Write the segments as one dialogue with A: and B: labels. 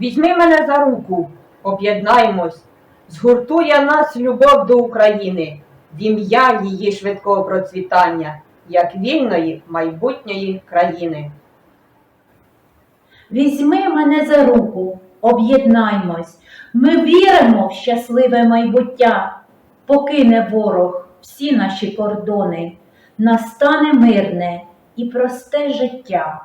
A: Візьми мене за руку, об'єднаймось, згуртує нас любов до України, в ім'я її швидкого процвітання, як вільної майбутньої країни.
B: Візьми мене за руку, об'єднаймось. Ми віримо в щасливе майбуття. Покине ворог всі наші кордони, настане мирне і просте життя.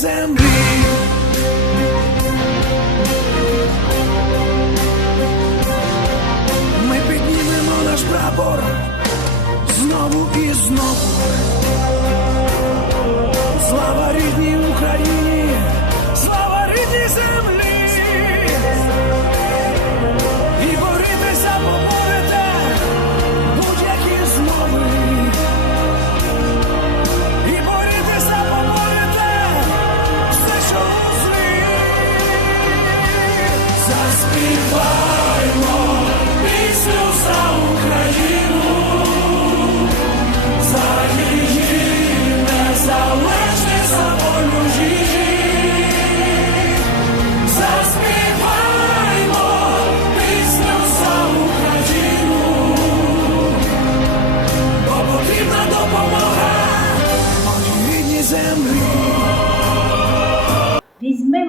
C: землі. Ми піднімемо наш прапор знову і знову.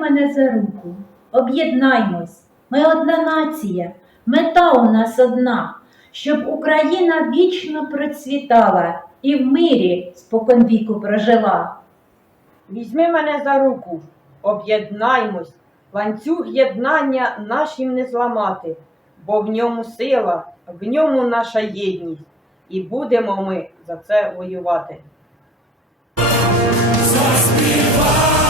B: мене за руку, об'єднаймось, ми одна нація, мета у нас одна, щоб Україна вічно процвітала і в мирі споконвіку прожила.
A: Візьми мене за руку, об'єднаймось, ланцюг єднання нашим не зламати, бо в ньому сила, в ньому наша єдність, і будемо ми за це воювати. Заспівай!